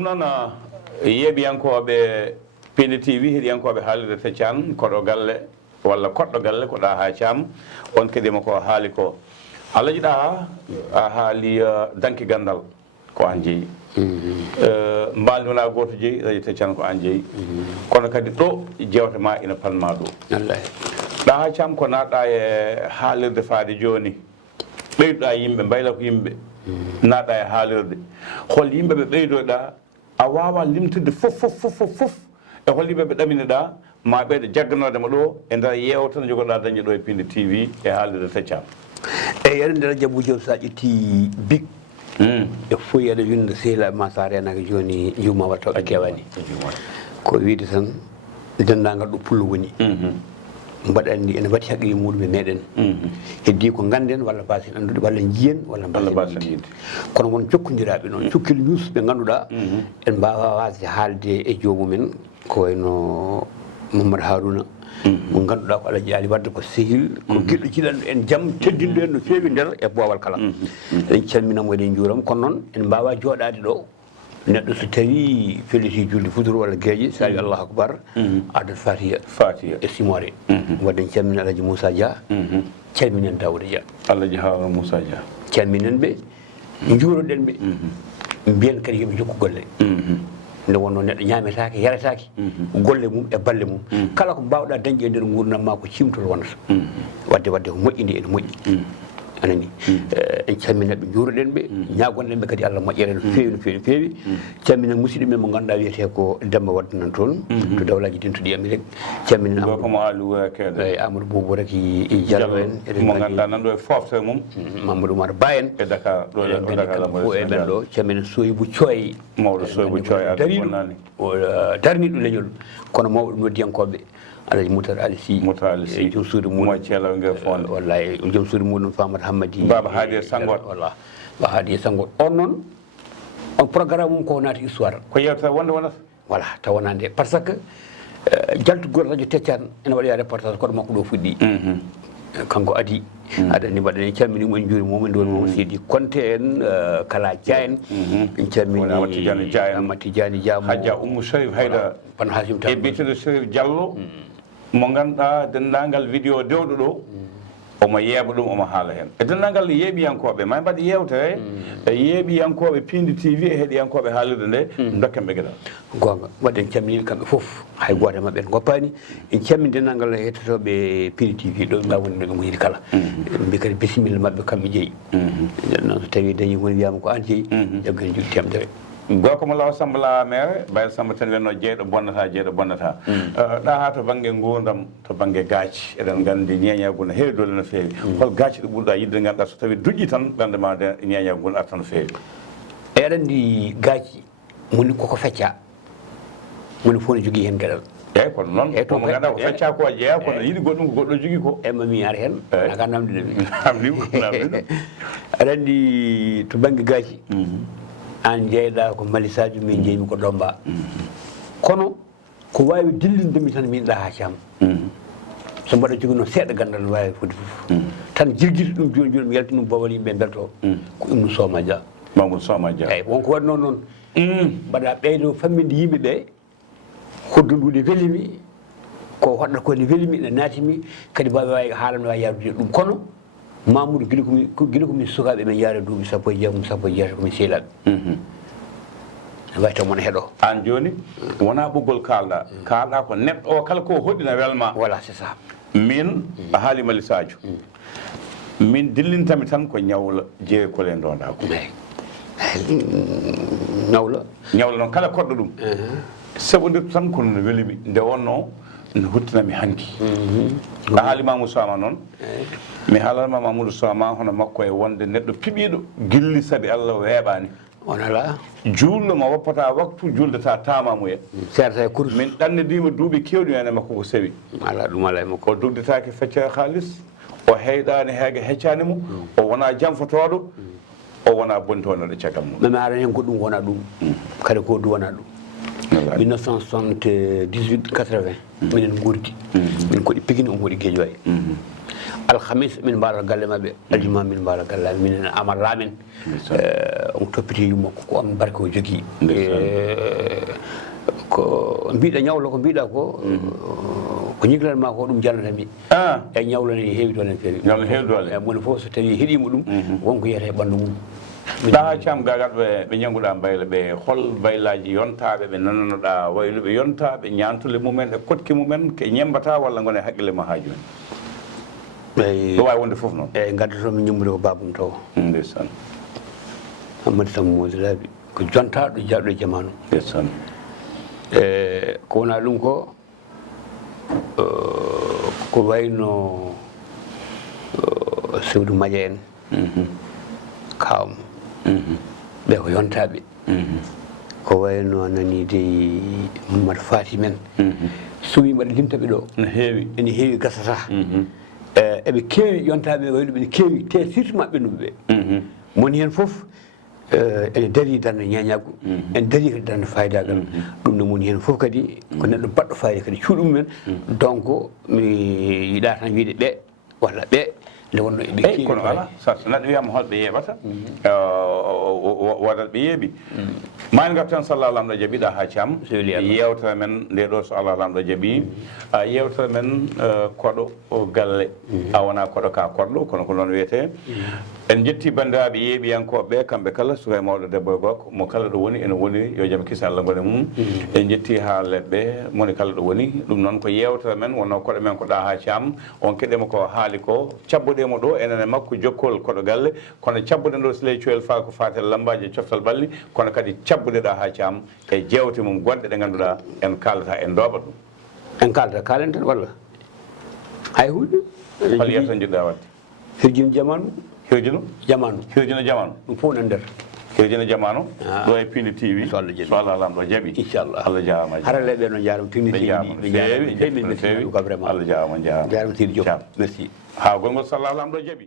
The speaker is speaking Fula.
ɗum noon yeeɓiyankoɓe Piindi TV heɗiyankoɓe haalirde feccan koɗo galle walla koɗɗo galle ko ɗaahaa caam on keɗima ko haali ko alaji ɗaahaa a haali danki gandal ko an jeeyi mbaldi wona goto jeeyi radio feccan ko an jeeyi kono kadi ɗo jewte ma ina palma ɗo ɗaahaa caam ko natɗa e haalirde faade joni ɓeyduɗa yimɓe mbayla ko yimɓe natɗa e haalirde hol yimɓeɓe ɓeydoɗa a wawa limtude fof e hol yimɓeɓe ɗaminiɗa ma ɓeyde jagganodema ɗo e nder yeewo tan jogoɗa dañde ɗo e Piindi TV e haalirde feccam eyyi aɗa nder Diabou Diop sa ƴetti big e foyi aɗa winda sehila ma sa renaka joni juma watta tawɓe kewani ko wiide tan dendagal ɗo pullo woni mbaɗa andi ene watti haqqille muɗum e meɗen heddi ko ganden walla basen andude walla jiyen walla basen jiide kono won jokkodiraɓe noon cukkil NOUS ɓe ganduɗa en mbawa wasde haalde e jomumen ko wayno Mamadou Harouna mo ganduɗa ko Alaji Ali wadde ko sehil ko guiɗɗo jiɗanɗo en jaam teddinɗo en no fewi nder e boowal kala en calminamo eɗen juurama kono noon en mbawa joɗade ɗo neɗɗo so tawi felliti julde futuro walla gueeƴe sa wi Allahu akbar adat fatiha e simore wadde en calmini Alaji Moussa Dia calminen Daouda Dia Alaji Harouna Moussa Dia calminen ɓe juuroɗen ɓe mbiyen kadi yooɓe jokku golle nde wonno neɗɗo ñametake yaretake golle mum e balle mum kala ko mbawɗa dañƴe e nder gurdam ma ko cimtol wonata wadde ko moƴƴinde ene moƴƴi anani en calminaɓe juuroɗen ɓe ñagonɗen ɓe kadi Allah moƴƴere no fewi no fewi no fewi calminen musidɗo men mo ganduɗa wiyete ko Demba Wadde nan toon to dawlaji dentuɗi Amérique calminen Amadou Boubou rek Diallo en mo ganduɗa nan ɗo e foftere mum Mamadou Oumar Ba en e Dakar ɗo e ɓen ɗo calminen Soybou Thioye mawɗo Soybou Thioye darniɗo leñol kono mawɓe noddiyankoɓe Alaji Moutar Ali Sy joom suudu muɗum ceelaw ngue fonde wallahi joom suudu muɗum Famata Hammadi Baba Haadi e Sangot walla Baba Haadi e Sangot on noon on programme mum ko naati histoire ko yewta wonde wonata voilà taw wonande par ce que jaltugol radio Teccan ene waɗoya reportage koɗo makko ɗo fuɗɗi kanko adi aɗa andi mbaɗa en calminimo en juurimomo en ndewonimo Seydi Konte en Kala Dia en en calmini Amati Diani Dia Hadja Oumou Sharif Haydara pan Hasim Tan e biyeteɗo Sharif Diallo mo ganduɗa dendagal vidéo dewɗo ɗo omo yeeɓa ɗum omo haala hen e dendagal yeeɓiyankoɓe ma mbaɗa yewtere e yeeɓiyankoɓe Piindi TV e heeɗiyankoɓe haalirde nde dokken ɓe gueɗal gonga wadde en calmini kamɓe foof hay goto e mabɓe en goppani en calmini dendagal hettotoɓe Piindi TV ɗo ɓe woni ɗo ɓe yiɗi kala mbi kadi bisimilla mabɓe kamɓe jeeyi noon so tawi dañi woni wiyama ko an jeeyi ƴaggen juɗi temdere gorko mo law Samba la mere bayal Samba tan wenno jeeɗo bonnata ɗaahaa to banggue gurdam to banggue gaaci eɗen gandi ñeñagol no heewi dole no feewi hol gaaci ɗo ɓurɗa yidde ganduɗa so tawi duƴƴi tan ɓerde ma de ñeñagol arta no feewi e aɗa andi gaaci moni koko fecca moni fof ne jogui hen gueɗal eyyi kono noon omo ganduɗa ko fecca ko jeeya kono yiiɗi goɗɗum ko goɗɗo jogui ko e mami ar hen aga namdide namdimo aɗa andi to banggue gaaci an jeyɗa ko malisaji min jeymi ko ɗomba kono ko wawi dillindemi tan min ɗaahaa caam so mbaɗa jogui noon seeɗa gandal no wawi foti foof tan jirguiti ɗum joni joni mi yaltinum bawal yimɓe belto ko Ibnou Soma Dia Mamadou Soma Dia eyyi wonko waɗi noon mbaɗa ɓeydo famminde yimɓeɓe hoddu ndu ne welimi ko hoɗɗata ko ne welimi ne naatimi kadi mbawi wawi haalano wawi yarude ɗum kono Mamoudou gila komin sukaɓe men yaare duuɓi sappo e jeegom sappo e jeetato komin sehlaɓe way taw mona heeɗo an joni wona ɓoggol kalɗa ko neɗɗo o kala ko hoɗɗina welma voilà c'est ça min a haali malisadio min dillintami tan ko ñawla jeekole ndonɗa ko ñawla noon kala koɗɗo ɗum saɓodirto tan kono no welimi nde wonno no huttinami hanki a haali Mamoudou Soma noon mi haalanma Mamoudou Soma hono makko e wonde neɗɗo piɓiɗo gilli saabi Allah weeɓani wonala julɗo mo woppata waktu juldata tamamuya serta e course min ɗannidima duuɓi kewɗi ene makko ko sewi ala ɗum ala e makko o dugdetake feccere haalis o heyɗani heege heccanimo o wona janfotoɗo o wona bontonoɗo caggal mum mami aran hen ko ɗum wona ɗum kadi ko du wona ɗum 1978 80 minen gurdi min koɗi pigini on hoɗi Guédiawaye alhamis min mbaɗa galle maɓɓe aljuma min mbaɗa galle minen amar lamen on toppiti yummakko ko on barke o jogui ko mbiɗa ñawlo ko mbiɗa ko ko ñiglanma ko ɗum jannatami e ñawlo ne heewi toon en feewi ñawlo heewi dole moni fof so tawi heeɗima ɗum wonko yiyata e ɓanndu mum ɗaahaa caam gagatɓe ɓe ñannguɗa mbayla ɓe hol baylaji yontaɓe ɓe nananoɗa wayluɓe yontaɓe ñantule mumen e kotki mumen ke ñembata walla gone haqqille ma ha joni ɗo wawi wonde foof noon eyyi gaddotomi ñammude ko babum taw ndeysaan Amadou Samba Modou ko jontaɗo jaɗɗo e jamanu ndeysaan ko wona ɗum ko ko wayno sewdu Madia en kaam ɓe ko yontaɓe ko wayno nanide Mamadou Fati men so wi mbaɗa limtaɓe ɗo ene heewi gasata eɓe keewi yontaɓe wayno ɓene keewi te surtout maɓɓe ɓennuɓe ɓe moni hen foof ene daari darde ñañagu ene daari kadi darde faydagal ɗum ne moni hen foof kadi ko neɗɗo baɗɗo fayida kadi cuuɗum men donc mi yiɗa tan wiide ɓe walla ɓe nde wonno eɓe keewi kono ala so neɗɗo wiyama holɓe yeeɓata wadat ɓe yeeɓi ma en gartan so Allah lamɗo jaaɓi ɗaahaa caam yewtere men nde ɗo so Allah lamɗo jaaɓi yewtere men koɗo galle a wona koɗo ka koɗɗo kono ko noon wiyete en jetti bandiraɓe yeeɓiyankoɓe kamɓe kala suka e mawɗo debbo e gorko mo kala ɗo woni ene woni yo jaam kisi Allah gone mum en jetti haalleɓe moni kala ɗo woni ɗum noon ko yewtere men wonno koɗo men ko ɗaahaa caam on keɗema ko haali ko cabbuɗemo ɗo enen e makko jokkol koɗo galle kono cabbuɗe ɗo so ley coyel fa ko fatel lambaji e coftal balli kono kadi cabbuɗe ɗaahaa caam e jewte mum gonɗe ɗe ganduɗa en kaldata en dooɓa ɗum en kaldata kalen tan walla hay hunde hol yewta jiɗɗa wadde hirjino jamanu hirjino jamanu hirjino jamanu ɗum fof ne nder hirjino jamanu ɗo e Piindi TV so Allah lamɗo jaaɓi inchallah Allah jaama haraleɓe no jarama technicien ɓe feewi Allah jaama jaama merci ha gongol so Allah lamɗo jaaɓi